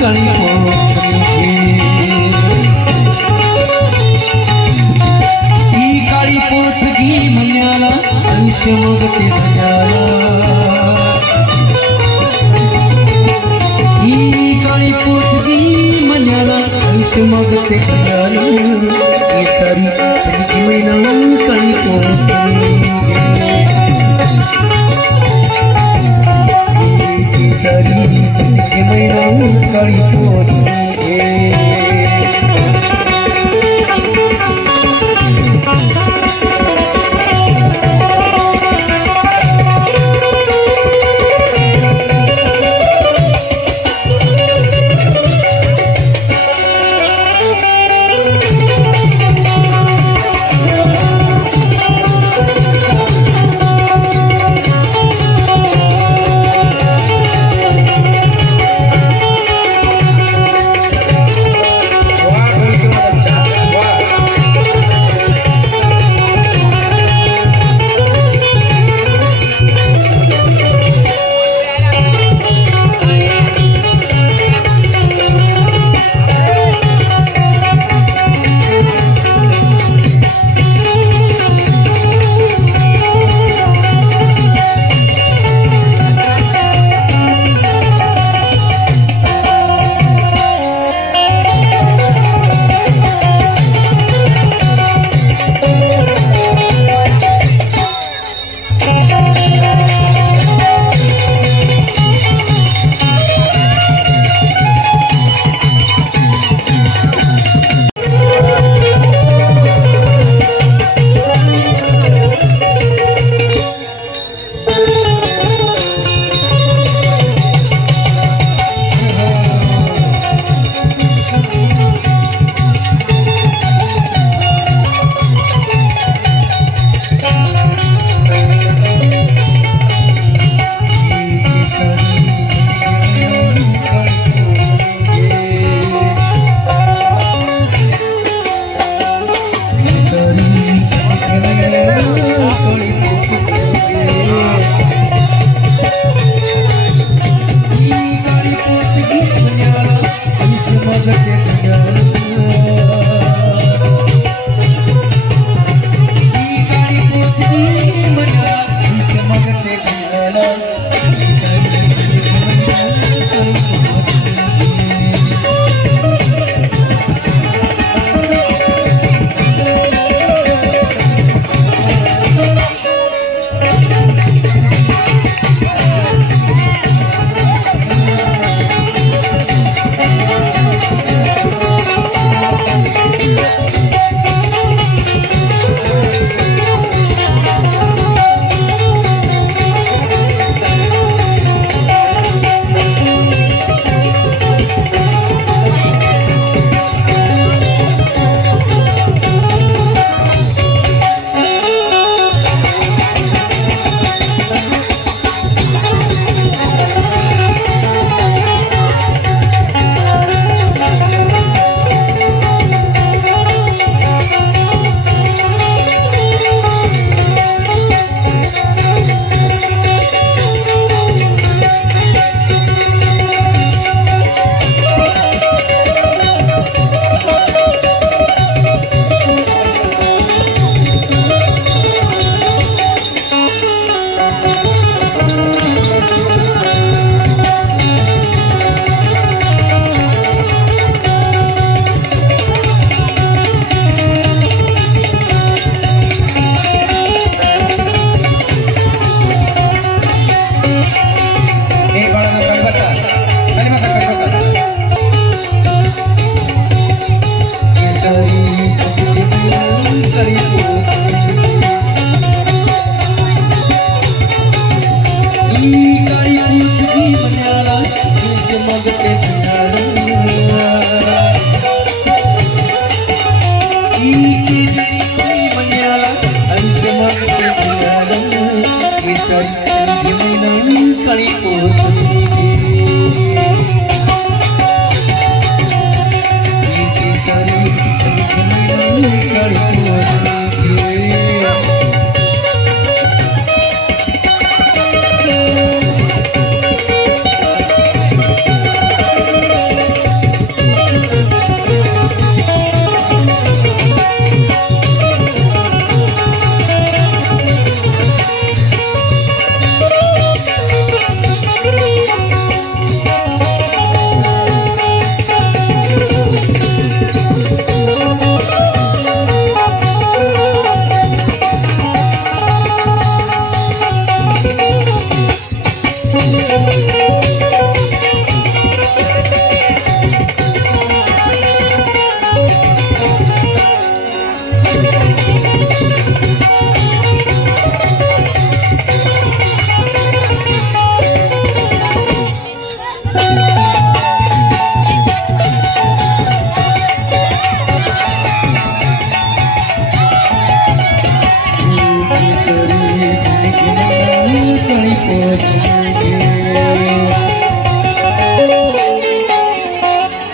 कळी ही काळी पोथगी मन्याला आयुष्य मग ते धन्याला ही काळी पोथगी मन्याला आयुष्य मग ते धन्याला ही सारी जिंदगी महिना कळी पोथगी सारी जिंदगी महिना कळी पोथगी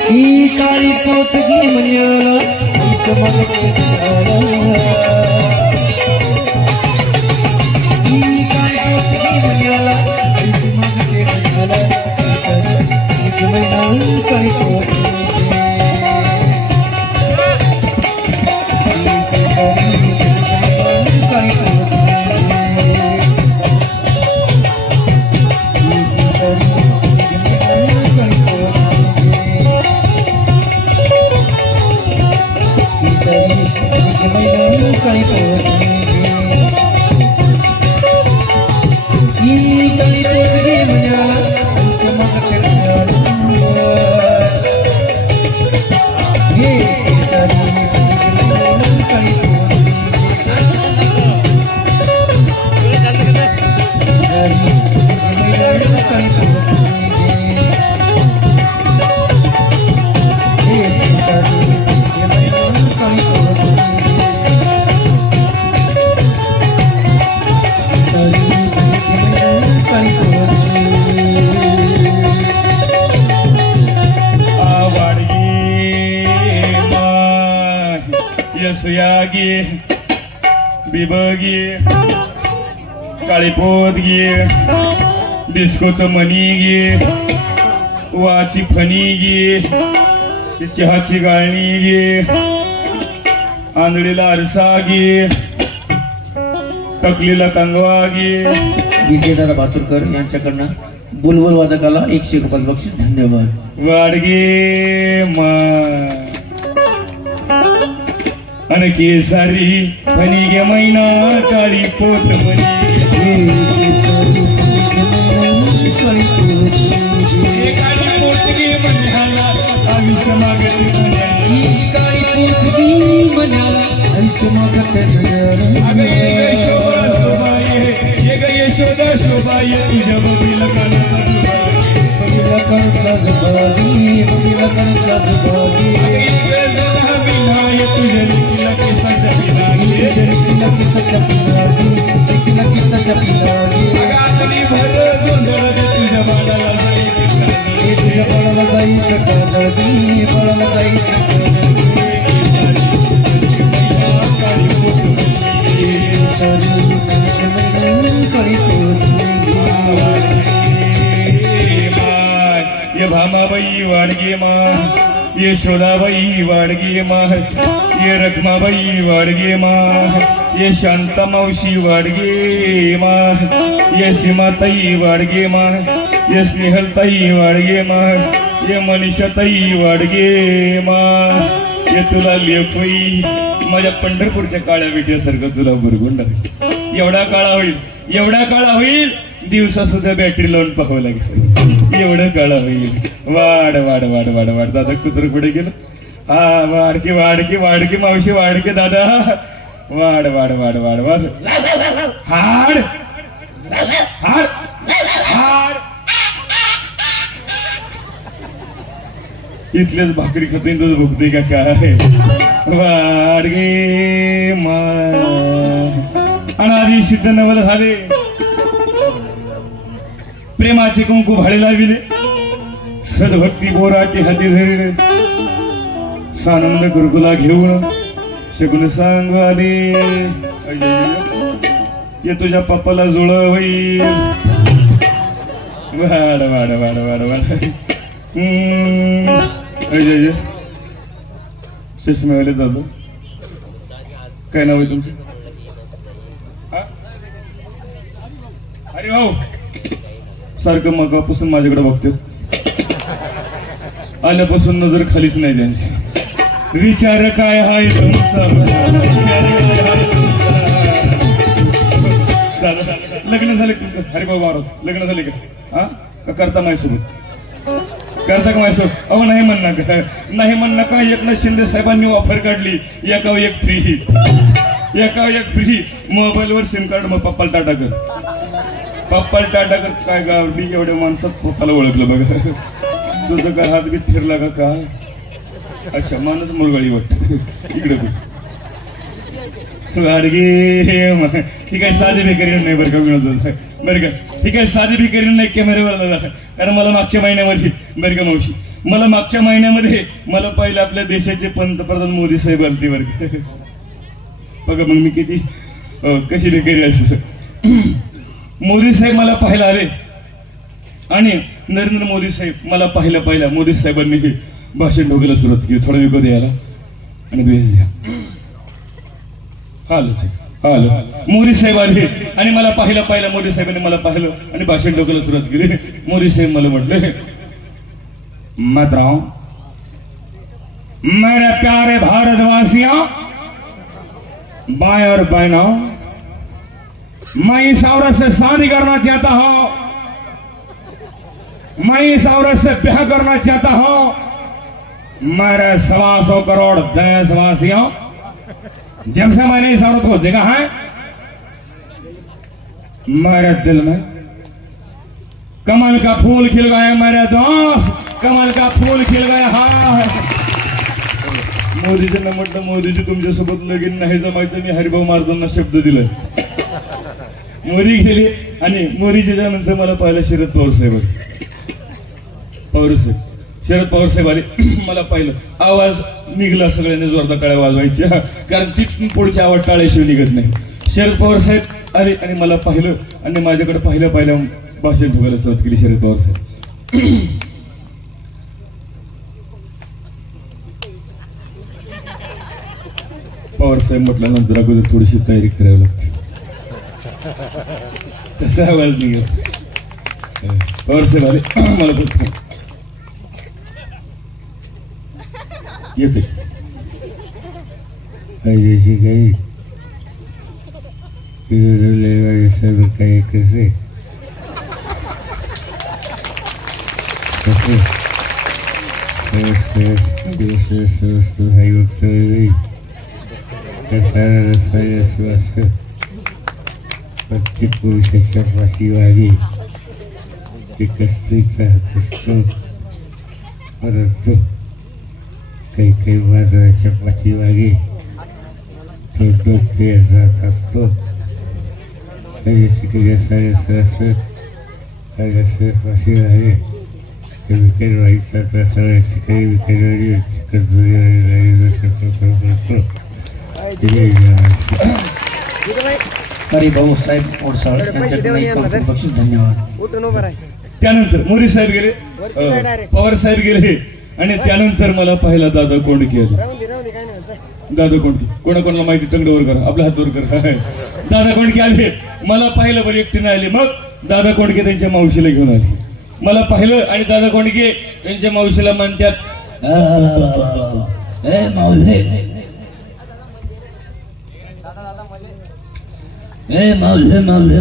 ही काळी पोतगी मन्याला चमकते झाला ही काळी पोतगी मन्याला चमकते झाला एक महिना काळी पोतगी यसयागी बिबगी काळीपोत गे डिस्कोचं मनी गे वाची फणी गे चहाची गाळणी गे आंधळीला आरसा गे टकलीला कंगवा गे विजयदादा भातुरकर यांच्याकडनं बुलबुल वादकाला 100 रुपये बक्षीस धन्यवाद वाडगे मा अन केसारी फणी गे मैना काळी पोत मनी काळी पोत गे मन्याला आयुष्य मागते काळी पोतगी मन्याला आयुष्य मागते अगं ये शोभा शोभाये ये ग यशोदा शोभाये तुझ्या बबीला कानाचा बबीला कानाचा जुबागी बबीला कानाचा जुबागी तुझ्या लेकीला केसाच्या पिलागी लेकीला केसाच्या पिलागी लेकीला केसाच्या पिलागी भर जोंधळ दे तुझ्या बाळाला जाई तुझ्या बाळाला जाई सकाळी बाळाला जाई सकाळी ये भामाबाई वाडगे मा ये शोधाबाई वाडगे मा ये रखमाबाई वाडगे मा ये शांता मावशी वाडगे मा ये सीमाताई वाडगे मा ये स्नेहलताई वाडगे मा ये मनीषाताई वाडगे मा ये तुला लेफई माझ्या पंढरपूरच्या काळ्या विट्यासारखं तुला बुरगुंड होईल एवढा काळा होईल दिवसा सुद्धा बॅटरी लावून पाहावं लागेल एवढं काळा होईल वाढ वाढ वाढ वाढ वाढ दादा कुत्र पुढे गेलो हा वाडके वाडके वाडके मावशी वाडके दादा वाढ वाढ वाढ वाढ वाढ हाड हाड हाड इथलेच भाकरी खाते तोच भुकते का काय वाडगे मा अनादी सिद्ध नवल झाले प्रेमाचे कुंकू भाडे लाविले सद्भक्ती बोराटी हाती धरले सानंद गुरुकुला घेऊन शकुन सांग आले ये तुझ्या पप्पाला जुळ होईल वाड वाड वाड वाड वाड अजय चष्मेवाले दादा काय नाव आहे तुमचं अरे भाऊ सारखं मगापासून माझ्याकडे बघतो आल्यापासून नजर खालीच नाही त्यांची विचार काय हाय तुमचा विचार काय हाय तुमचा लग्न झाले तुमचं हरिभाऊ महाराज लग्न झाले का हा का करता माझ्यासोबत करता का माझ्यासोबत अहो नाही म्हणणं का एकनाथ शिंदे साहेबांनी ऑफर काढली एकावर एक फ्री मोबाईलवर सिम कार्ड मग पप्पाला टाटा कर काय गावडी एवढ्या माणसात पप्पाला ओळखलं बघा तुझं काय हात बीत फिरला का काय अच्छा माणूस मुलगाळी वाटत इकडे वाडगे ठीक आहे साधी भिकारी नाही बरं का विनोद बरं का ठीक आहे साधी भिकारी नाही कॅमेऱ्यावर कारण मला मागच्या महिन्यामध्ये बरं का मावशी मला मागच्या महिन्यामध्ये मला पहिले आपल्या देशाचे पंतप्रधान मोदी साहेब आलते बरं का बघा मग मी किती कशी भिकारी असत मोदी साहेब मला पाहायला आले आणि नरेंद्र मोदी साहेब मला पाहिलं मोदी साहेबांनी हे भाषण ठोकायला सुरुवात केली थोडा विकत द्यायला आणि द्वेष द्या हाल मोदी साहेब आले आणि मला पाहिलं मोदी साहेबांनी मला पाहिलं आणि भाषण ठोकायला सुरुवात केली मोदी साहेब मला म्हटले मित्रों मेरे प्यारे भारतवासियों भाई और बहनों मैं इस औरत से शादी करना चाहता हूं मैं इस औरत से ब्याह करना चाहता हूं मेरे 125 करोड़ देशवासियों जब से मैंने इस औरत को देखा है मेरे दिल में कमल का फूल खिल गया मेरे दोस्त कमल का फूल खिल गया है मोदीजींना म्हटलं मोदीजी तुमच्यासोबत लगीन नाही जमायचं मी हरिभाऊ महाराजांना शब्द दिलाय मोदी गेले आणि मोदीजीच्या नंतर मला पाहिलं शरद पवार साहेब शरद पवार साहेब आले मला पाहिलं आवाज निघला सगळ्यांनी जोरदार टाळ्या वाजवायच्या कारण ती पुढची आवाज टाळ्याशिवाय निघत नाही शरद पवार साहेब आले आणि मला पाहिलं आणि माझ्याकडे पाहिलं भाषण ठेवायला सुरुवात केली शरद पवार साहेब पवार साहेब म्हटल्यानंतर अगोदर थोडीशी तयारी करावी लागते तसा आवाज निघत पवार साहेब आले मला बोलतो येते काही सर्व काही कसे प्रत्येक पुरुषाच्या पाठीमागे एक स्त्रीचा हात असतो परंतु काही वादळाच्या पाठीमागे तो डोके जात असतो पाठीमागे विकेट व्हायचा तसा काही विकेटवाडी हरिभाऊ साहेब ओरसाळ यांच्याकडून धन्यवाद त्यानंतर मोदी साहेब गेले पवार साहेब गेले आणि त्यानंतर मला पाहिला दादा कोंडके आले दादा कोंडके कोणाकोणाला माहिती टंगडवर करा आपल्या हातवर करा दादा कोंडके आले मला पाहिलं बरं एकटीने आले मग दादा कोंडके त्यांच्या मावशीला घेऊन आले मला पाहिलं आणि दादा कोंडके त्यांच्या मावशीला म्हणतात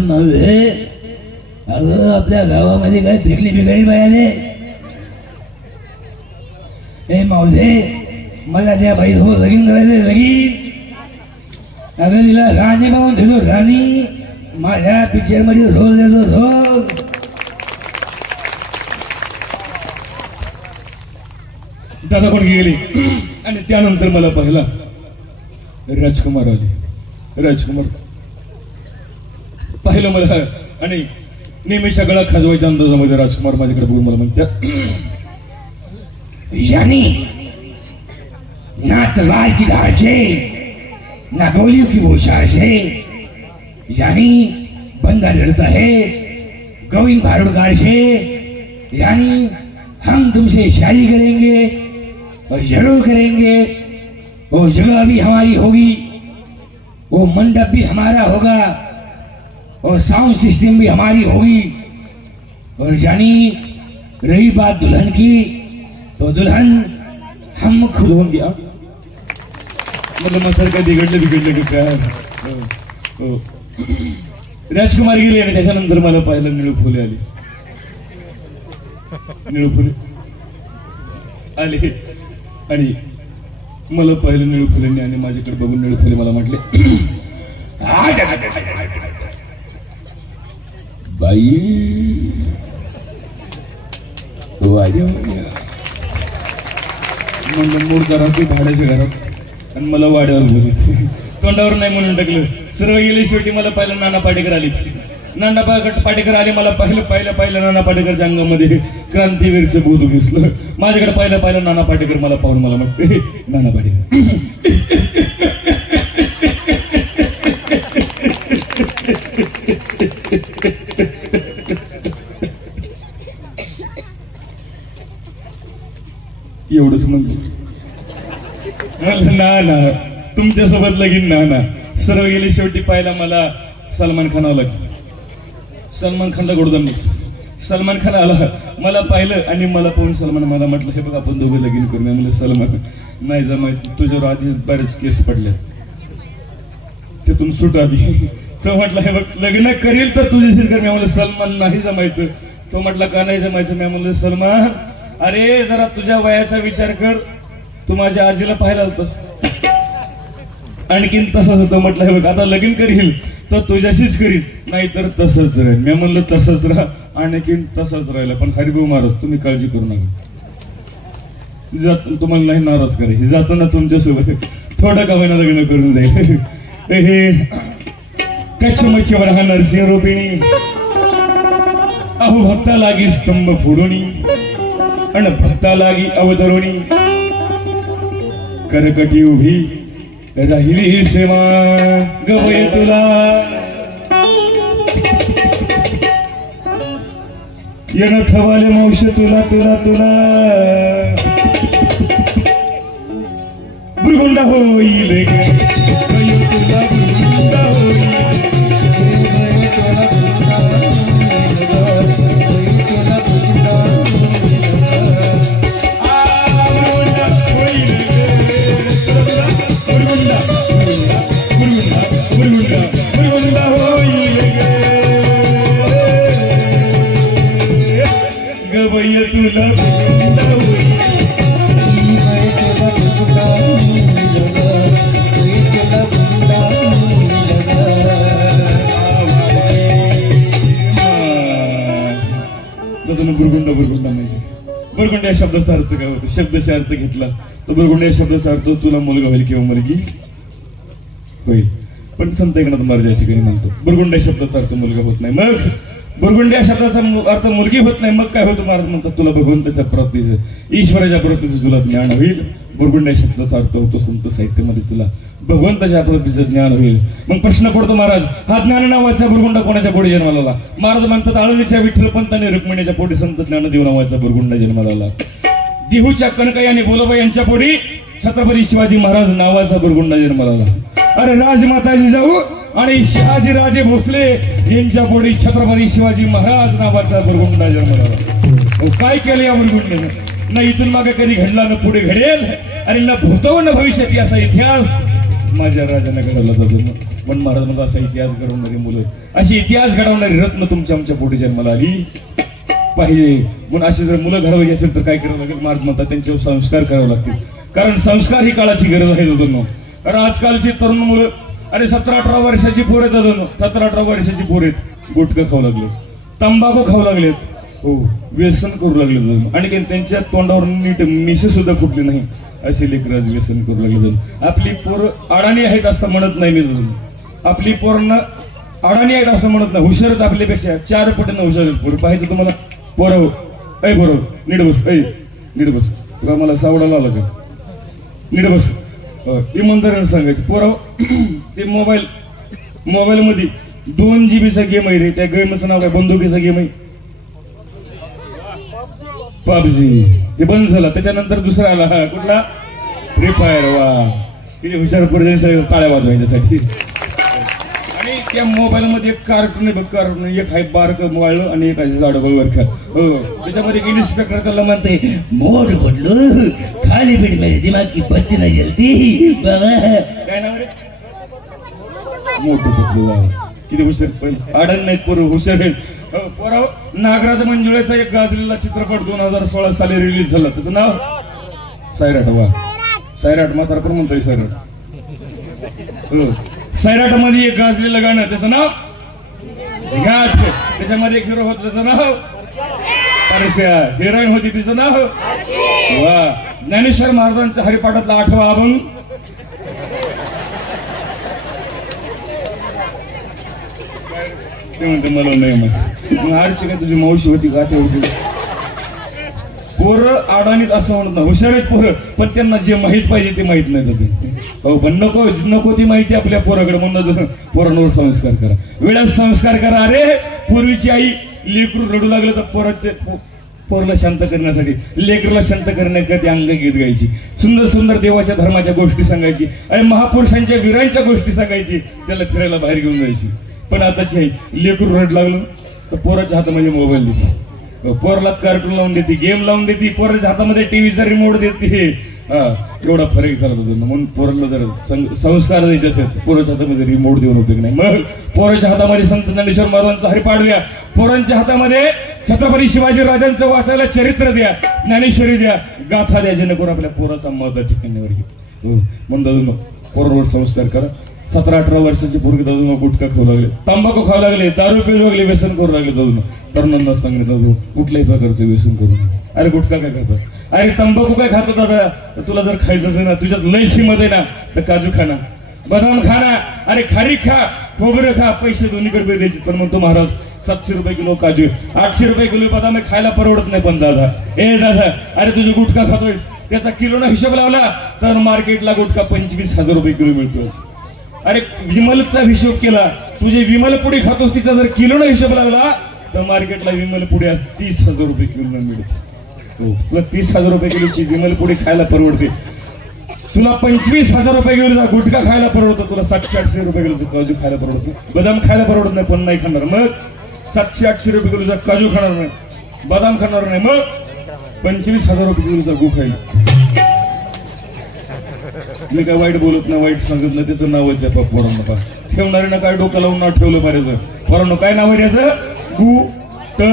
मावले अगं आपल्या गावामध्ये काय भिकली बिघाडी बाई आले मावले मला त्या बाई हो लगीन करायचं लगीन अगं तिला राणी पाहून दिलो राणी माझ्या पिक्चर मध्ये रोल देतो रोल दादा कोण गेले आणि त्यानंतर मला पाहिला राजकुमार आले राजकुमार पाहिलं मला आणि नेहमीच्या गळा खाजवायच्या अंदाजामध्ये राजकुमार माझ्याकडे बघून मला म्हणतात यानी ना तलवार की धार से ना गोलियों की बौछार से यानी बंदा लड़ता है गोविंद भारुड़गार से यानी हम तुमसे शादी करेंगे और जरूर करेंगे वो जगह भी हमारी होगी वो मंडप भी हमारा होगा और साउंड सिस्टम भी हमारी होगी और जानी रही बात दुल्हन की तो दुल्हन हम खुद होंगे मतलब मसर का बिगड़ले की क्या राजकुमार गेले आणि त्याच्यानंतर मला पाहिलं निळू फुले आली. निळू फुले आले आणि मला पाहिलं निळू फुलेंनी आणि माझ्याकडे बघून निळू फुले मला म्हटले, बाई म्हणलं मूळ घरात भाड्याच्या घरात आणि मला वाड्यावर बोलत तोंडावर नाही म्हणून टाकलं. सर्व गेले. शेवटी मला पाहिलं नाना पाटेकर आले. नाना पाटेकर आले. मला पाहिलं नाना पाटेकरच्या अंगामध्ये क्रांतीवीरचं बोध घुसलं. माझ्याकडे पाहिलं नाना पाटेकर मला पाहून मला म्हणते, नाना पाटेकर एवढंच म्हणतो. ना तुमच्यासोबत लगीन ना. सर्व गेले. शेवटी पाहिला मला सलमान खान आला. सलमान खानला गोडदम निघतो. सलमान खान आला. मला पाहिलं आणि मला पाहून सलमान मला म्हटलं, हे बघ आपण दोघं लगीन करू. म्हणलं सलमान नाही जमायचं, तुझ्यावर आधीच बरेच केस पडल्या, तिथून सुट आधी. तो म्हटलं हे बघ लग्न करील तर तुझ्याशीच कर. मी म्हणलं सलमान नाही जमायचं. तो म्हटलं का नाही जमायचं. मी म्हणलं सलमान अरे जरा तुझ्या वयाचा विचार कर. तू माझ्या आजीला पाहायला आलतस. आणखीन तसंच होतं. म्हटलं हे बघ आता लगीन करील तर तुझ्याशीच करील, नाही तर तसंच राहील. मी म्हणलं तसंच राहा. आणखीन तसंच राहिलं. पण हरिभाऊ महाराज तुम्ही काळजी करू नका. जातो तुम्हाला नाही नाराज करायची. जातो ना तुमच्यासोबत थोडं का महिना लग्न करून जाईल. हे कच्छमच्छीवर हा नरसिंह रोपिणी अहो भक्ता लागी स्तंभ फोडोणी अन भक्ता लागी अवतरोणी करकटी उभी राहिली ही सेवा गवय तुला. येणं ठवाले मावशी तुला तुला तुला बुरगुंडा होईल तुला बुरगुंडा होईल. बुरगुंड या शब्दाचा अर्थ काय होतो. शब्दाचा अर्थ घेतला तर बुरगुंड या शब्दाचा अर्थ तुला मुलगा होईल किंवा मुलगी होईल. पण संत एकनाथ महाराज या ठिकाणी म्हणतो बुरगुंड या शब्दाचा अर्थ मुलगा होत नाही. मग बुरगुंड या शब्दाचा अर्थ मुलगी होत नाही. मग काय होतं. महाराज म्हणतात तुला भगवंताच्या प्राप्तीचं ईश्वराच्या प्राप्तीचं तुला ज्ञान होईल. बुरगुंड या शब्दाचा अर्थ होतो संत साहित्यामध्ये तुला भगवंताच्या प्राप्तीचं ज्ञान होईल. मग प्रश्न पडतो महाराज हा ज्ञान नावाचा बुरगुंडा कोणाच्या पोटी जन्माला आला. महाराज म्हणतात आळंदीच्या विठ्ठलपंतांनी रुक्मिणीच्या पोटी संत ज्ञानदेव नावाचा बुरगुंडा जन्माला आला. देहूच्या कनकय्या आणि बोलोबा यांच्या पोटी छत्रपती शिवाजी महाराज नावाचा बुरगुंडा जन्माला आला. अरे राजमाताजी जाऊ आणि शहाजी राजे भोसले यांच्या पोटी छत्रपती शिवाजी महाराज नावाचा बुरगुंडा जन्माला आला. काय केलं या बुरगुंड्यानं. न इथून मागे कधी घडला न पुढे घडेल आणि न भूतो न भविष्यात असा इतिहास माझ्या राजाने घडवला जातो. पण महाराज म्हणतो असा इतिहास घडवणारी मुलं अशी इतिहास घडवणारी रत्न तुमच्या आमच्या पोटी जन्माला आली पाहिजे. म्हणून अशी जर मुलं घडवायची असेल तर काय करावं लागेल. महाराज म्हणतात त्यांच्यावर संस्कार करावे लागतील. कारण संस्कार ही काळाची गरज आहे दोन. कारण आजकालची तरुण मुलं अरे 17-18 वर्षाची पोर आहेत. 17-18 वर्षाची पोर आहेत. गुटखा खाऊ लागले, तंबाखू खाऊ लागलेत, हो व्यसन करू लागले. आणि त्यांच्या तोंडावर नीट मिशी सुद्धा फुटली नाही असे लेकराज व्यसन करू लागले. आपली पोर अडाणी आहेत असं म्हणत नाही मी. आपली पोरांना अडाणी आहेत असं म्हणत नाही. हुशारच आपल्यापेक्षा 4 पटीनं हुशार पोर पाहिजे तुम्हाला. पोरव ऐ पोरव नीट बस. ऐ नीट बस. तुला मला सावडाला आला का. नीट बस. इमानदारीने सांगायचं पोराव ते मोबाईल मध्ये 2 GB गेम आहे रे. त्या गेमचं नाव काय. बंदुकीचा गेम आहे पबजी. ते बंद झाला. त्याच्यानंतर दुसरा आला हा कुठला फ्री फायर. वा किती हुशार पोरं टाळ्या वाजवायच्यासाठी. आणि त्या मोबाईल मध्ये एक कार्टून आहे बघ. कार्टून एक आहे बारक वाळलं आणि एक आहे झाड बघ का. हो त्याच्यामध्ये इन्स्पेक्टर त्याला म्हणते मोड बदलू खाली पीठ मेरे दिमाग की बत्ती नाही जलती बाबा. काय नाव रे. मोठ बदलू किती हुशार पहिले आडण नाहीत पोरं हुशार आहेत पोराव. नागराज मंजुळेचा एक गाजलेला चित्रपट 2016 साली रिलीज झाला, त्याचं नाव सैराट. वा सैराट म्हातारा पण म्हणतोय सैराट. सैराट मध्ये एक गाजलेलं गाणं त्याचं नाव झिगाट. त्याच्यामध्ये एक हिरो होता त्याचं नाव परश्या, हिरोईन होती तिचं नाव वा. ज्ञानेश्वर महाराजांच्या हरिपाठातला 8वा अभंग ते म्हणते मला नाही मग आरशी काय तुझी मावशी होती का ते होती. पोरं अडाणीत असं म्हणत ना, हुशार आहेत पोरं, पण त्यांना जे माहित पाहिजे ते माहित नाही होते. हो पण नको ती माहिती आपल्या पोराकडे, म्हणून पोरांवर संस्कार करा, वेळात संस्कार करा. अरे पूर्वीची आई लेकरू रडू लागलं तर पोरला शांत करण्यासाठी, लेकरला शांत करण्याकरता अंगगीत गायची, सुंदर सुंदर देवाच्या धर्माच्या गोष्टी सांगायची, अरे महापुरुषांच्या वीरांच्या गोष्टी सांगायची, त्याला फिरायला बाहेर घेऊन जायची. पण आताची आई लेकरू रड लागलं तर पोराच्या हातामध्ये मोबाईल देते, पोरला कार्टून लावून देते, गेम लावून देते, पोराच्या हातामध्ये टीव्हीचा रिमोट देते. एवढा फरक झाला होता. म्हणून पोराला जर संस्कार द्यायचे असेल पोराच्या हातामध्ये रिमोट देऊन उपयोग नाही. मग पोराच्या हातामध्ये संत ज्ञानेश्वर महाराजांचा हरिपाठ द्या, पोरांच्या हातामध्ये छत्रपती शिवाजी राजांचं वाचायला चरित्र द्या, ज्ञानेश्वरी द्या, गाथा द्या, जेणेकरून आपल्या पोराचा मत ठिकाणीवर घेऊ. म्हणून दादू पोरावर संस्कार करा. 17-18 वर्षाची पोरगी दादू गुटखा खाऊ लागले, तंबाखू खाऊ लागले, दारू पिऊ लागले, व्यसन करू लागले. दादू तरुणांना सांगितलं दादू कुठल्याही प्रकारचं व्यसन करू नये. अरे गुटखा काय खातात, अरे तंबाखू काय खातो दादा, तर तुला जर खायचं असेल ना, तुझ्यात लय श्रीमत आहे ना, तर काजू खाना, बदाम खाना, अरे खारीक खा, खोबरं खा, पैसे दोन्हीकडे द्यायचे. पण म्हणतो महाराज 700 रुपये किलो काजू, 800 रुपये किलो बदाम खायला परवडत नाही. पण दादा दादा अरे तुझे गुटखा खातोय, त्याचा किलोना हिशोब लावला तर मार्केटला गुटखा 25,000 रुपये किलो मिळतो. अरे विमलचा हिशोब केला, तुझे विमल पुडी खातोस, तिचा जर किलोना हिशोब लावला तर मार्केटला विमल पुडी 30,000 रुपये किलो मिळते. तुला 30,000 रुपये किलोची विमल पुडी खायला परवडते, तुला 25,000 रुपये किलोचा गुटखा खायला परवडतो, तुला 700-800 रुपये किलोचा काजू खायला परवडतो. बदाम खायला परवडत नाही, पण नाही खाणार. मग 700-800 रुपये किलोचा काजू खाणार नाही, बदाम खाणार नाही, मग 25,000 रुपये किलोचा गु खाईल. मी काय वाईट बोलत नाही, वाईट सांगत नाही, त्याचं नावच आहे पोरांना. ठेवणारे ना काय डोकं लावून नाव ठेवलं पाहिजे पोरांनो. काय नाव आहे त्याचं? गु ट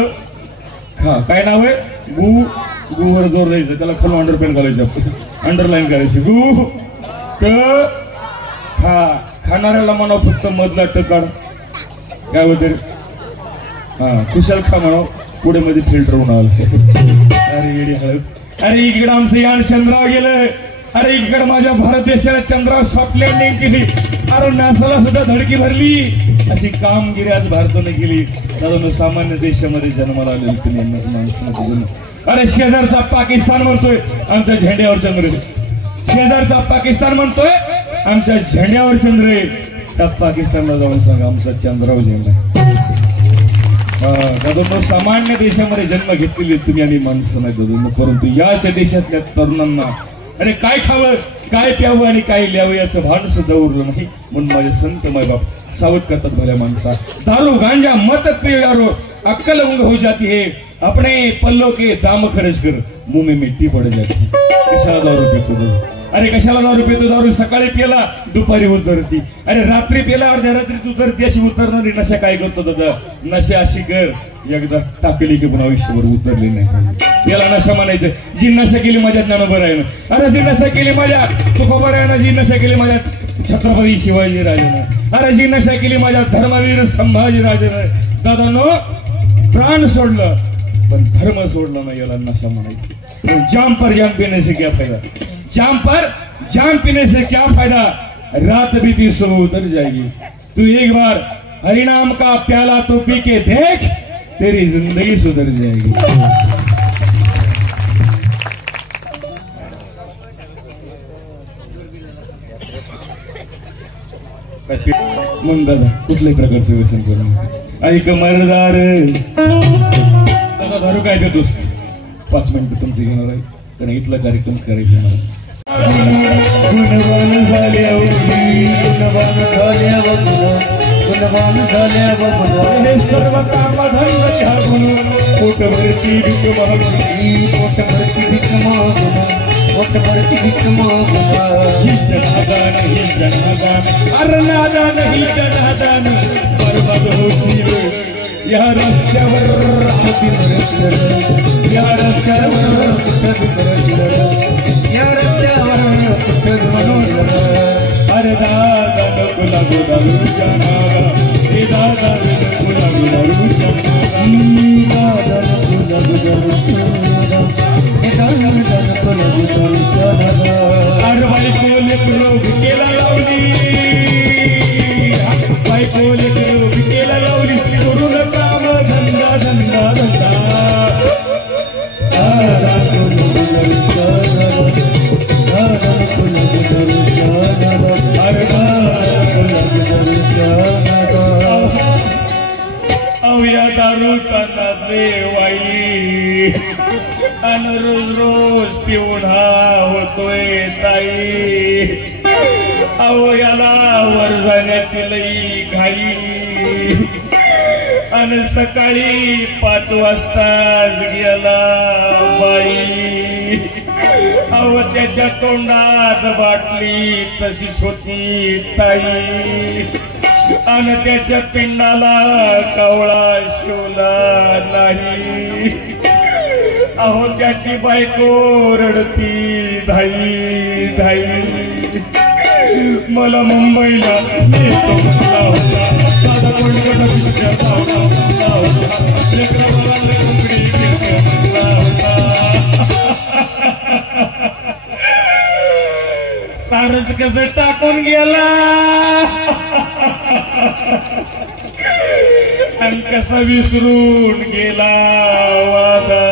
खा. काय नाव आहे? गु वर जोर द्यायचं, त्याला खालून अंडरपेन घालायचं, अंडरलाईन करायची. गु ट खा. खाणाऱ्याला म्हणाव फक्त मधला ट काढ, काय होते खुशाल खा म्हणाव, पुढे मध्ये फिल्टर होऊन आलं. अरे येडी हळद. अरे इकडे आमचं यान चंद्रावर गेलं, अरे इकडे माझ्या भारत देशाला चंद्रावर सॉफ्ट लँडिंग केली, अरे नासाला सुद्धा धडकी भरली. अशी कामगिरी आज भारताने केली. दादा सामान्य देशामध्ये जन्माला आलेली माणसं. अरे शेजारचा पाकिस्तान म्हणतोय आमच्या झेंड्यावर चंद्र, शेजारचा पाकिस्तान म्हणतोय आमच्या झेंड्यावर चंद्र आहे. त्या पाकिस्तानला जाऊन सांगा आमचा चंद्रावर झेंडा. दादा सामान्य देशामध्ये जन्म घेतलेली तुम्ही आणि माणसं नाही दादा, परंतु याच देशातल्या तरुणांना अरे काय खावं, काय प्यावं आणि काय लिहावं याचं भान सुद्धा उरलं नाही. म्हणून माझे संत मायबाप सावध करतात भल्या माणसा. दारू गांजा मत पियारो अक्कल उंग हो जाती है, अपने पल्लो के दाम खर्च कर मुंह में मिट्टी पड़ जाती. कशाला दारू पितो? अरे कशाला दारू पितो? दारू सकाळी पिला दुपारी उतरती, अरे रात्री पिला अर्ध्या रात्री उतरती. अशी उतरणारी नशा काय करतो दादा? नशा अशी कर एकदा टाकली की पण आयुष्यभर उतरली नाही. याला नशा म्हणायचं. जी नशा केली माझ्या ज्ञानोबा आहे ना, अरे जी नशा केली माझ्या तुकोबा आहे ना, जी नशा केली माझ्या छत्रपती शिवाजी राजेनं, अरे जी नशा केली माझ्या धर्मवीर संभाजी राजेनं. दादानो प्राण सोडलं पण धर्म सोडला नाही, याला नशा म्हणायचं. जाम पर जाम पीने से क्या फायदा, जाम पर जाम पीने से क्या फायदा, रात बीती सुबह उतर जाएगी. तू एक बार हरिनाम का प्याला तो पी के देख, तेरी जिंदगी सुधर जाएगी. मग दादा कुठल्याही प्रकारचं व्यसन करू. ऐक मरदार दादा दारू काय देतोस? 5 मिनिटं तुमचे घेणार आहे, कारण इथला कार्यक्रम करायचा नाही. गुणवान झाल्या हे सर्व कामधंद छाडून पोटभरची भीक मागून पोटभरती भीक मागुया ही जनादान ही जनादान अरे नादान ही जनादान बरबाद होतील या रस्त्यावर या रस्त्यावर या रस्त्यावर अरे दादा नको लागू दारूच्या नारा हे दादा नको लागू दारूच्या नारा अरे बायको लेकरू भिकेला लावली बायको लेकरू भिकेला लावली सोडून काम धंदा धंदा धंदा अवया दारूचा नादे वाई आणि रोज रोज पिऊन हा होतोय ताई अहो याला वर जाण्याची लई घाई आणि सकाळी 5 वाजताच गेला बाई अहो त्याच्या तोंडात बाटली तशीच होती ताई आणि त्याच्या पिंडाला कवळा शिवला नाही अहो त्याची बायको रडती धाई धाई मला मुंबईला नेतो म्हणला होता दादा कोणीकडे पिक्चर म्हणला होता लेकराला उघडी घेतो म्हणला होता सारच कसं टाकून गेला आणि कसा विसरून गेला वादा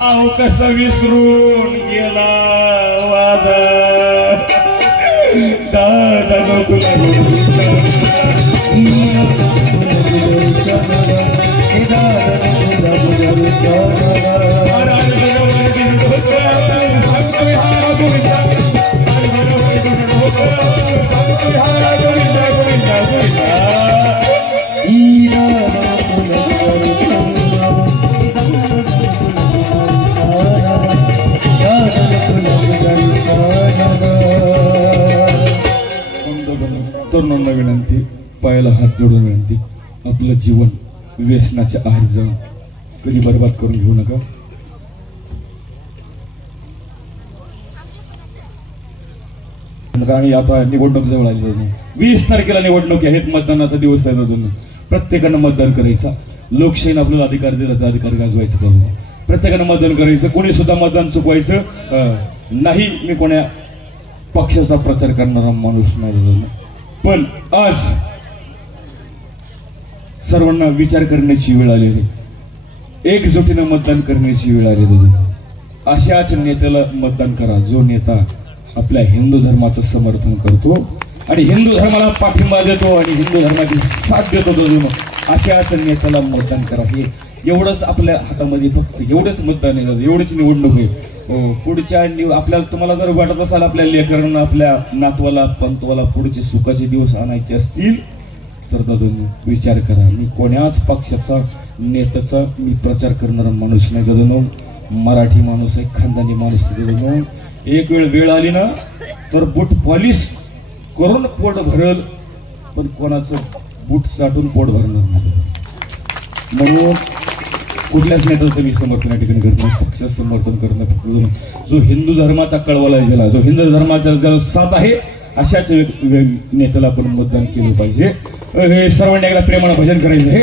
अहो कसा विसरून गेला वादा दादा नको तरुणांना विनंती पायाला हात जोडून विनंती आपलं जीवन व्यसनाच्या आहार जाऊन कधी बर्बाद करून घेऊ नका आणि आता निवडणूक जवळ आली 20 तारखेला निवडणूक आहेत मतदानाचा दिवस आहे अजून प्रत्येकानं मतदान करायचं लोकशाहीने आपल्याला अधिकार दिला तर अधिकार गाजवायचा करून प्रत्येकानं मतदान करायचं कोणी सुद्धा मतदान चुकवायचं नाही मी कोण्या पक्षाचा प्रचार करणारा माणूस नाही पण आज सर्वांना विचार करण्याची वेळ आलेली एकजुटीनं मतदान करण्याची वेळ आलेली अशाच नेत्याला मतदान करा जो नेता आपल्या हिंदू धर्माचं समर्थन करतो आणि हिंदू धर्माला पाठिंबा देतो आणि हिंदू धर्माची साथ देतो अशाच नेत्याला मतदान करा हे एवढंच आपल्या हातामध्ये फक्त एवढंच मतदान आहे एवढीच निवडणूक आहे पुढच्या आपल्याला तुम्हाला जर वाटत असाल आपल्या लेकरांना आपल्या नातवाला पंतवाला पुढचे सुखाचे दिवस आणायचे असतील तर दादूंनी विचार करा मी कोण्याच पक्षाचा नेत्याचा मी प्रचार करणारा माणूस नाही दादूनो मराठी माणूस आहे खानदानी माणूस दादूनो एक वेळ आली ना तर बूट पॉलिश करून पोट भरल पण कोणाचं बूट साठून पोट भरणार नाही म्हणून कुठल्याच नेत्याचं मी समर्थन या ठिकाणी करत नाही पक्षाचं समर्थन करणं फक्त जो हिंदू धर्माचा कळवला ज्याला जो हिंदू धर्माचा ज्याला साथ आहे अशाच नेत्याला आपण मतदान केलं पाहिजे हे सर्वांनी एकदा प्रेमानं भजन करायचं हे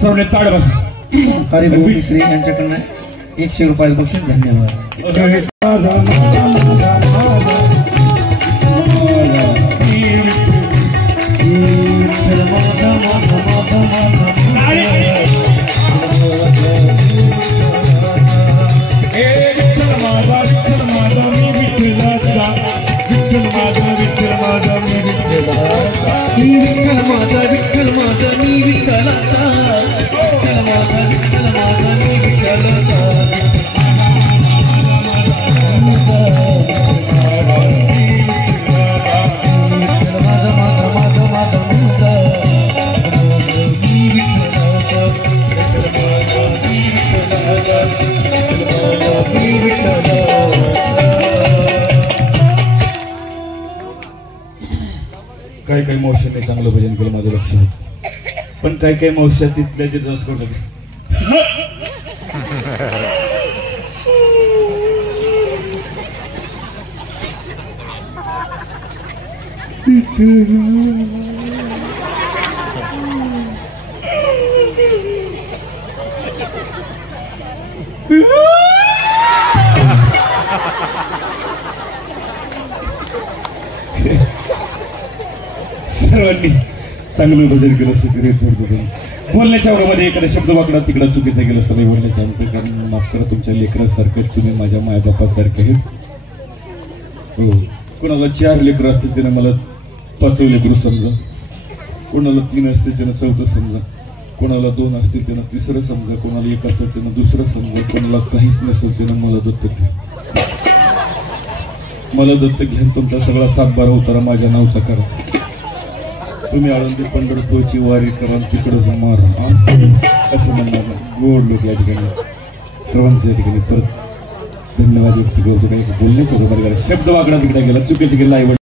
सर्वांनी ताड बसा हरिभाऊ श्री यांच्याकडनं 100 रुपये बक्षीस धन्यवाद विठ्ठल माझा मी विठ्ठलाचा विठ्ठल माझा मी विठ्ठलाचा माझा माझा माझा माझा माझा मी विठ्ठल काही मावशांनी चांगलं भजन केलं माझं लक्ष होतं, पण काही काही मावश्या तिथल्या ते रस करू शकते. सर्वांनी चांगलं भजन केलं असं बोलण्याच्या ओघामध्ये एखादा शब्द वाकडा तिकडा चुकीचा गेला असं बोलण्याच्या कारण माफ करा, तुमच्या लेकरासारखं तुम्ही माझ्या मायबापासारखे आहेत. हो, कोणाला 4 लेकरं असतील त्यानं मला 5वं लेकरू समजा, कोणाला 3 असतील त्यानं 4थं समजा, कोणाला 2 असतील त्यानं 3रं समजा, कोणाला 1 असतील त्यानं 2रं समजा, कोणाला काहीच नसेल त्यानं मला दत्तक घ्या. मला दत्तक घेऊन तुमचा सगळा 7-12 उतारा माझ्या नावचा करा. तुम्ही आळंदी पंढरपूरची वारी करा, तिकडं जमा राहा असं म्हणणार. गोड लोक या ठिकाणी सर्वांचं या ठिकाणी परत धन्यवाद व्यक्त करतो. काही बोलण्याचं शब्द वाकडा तिकडे गेला, चुकीचं गेला.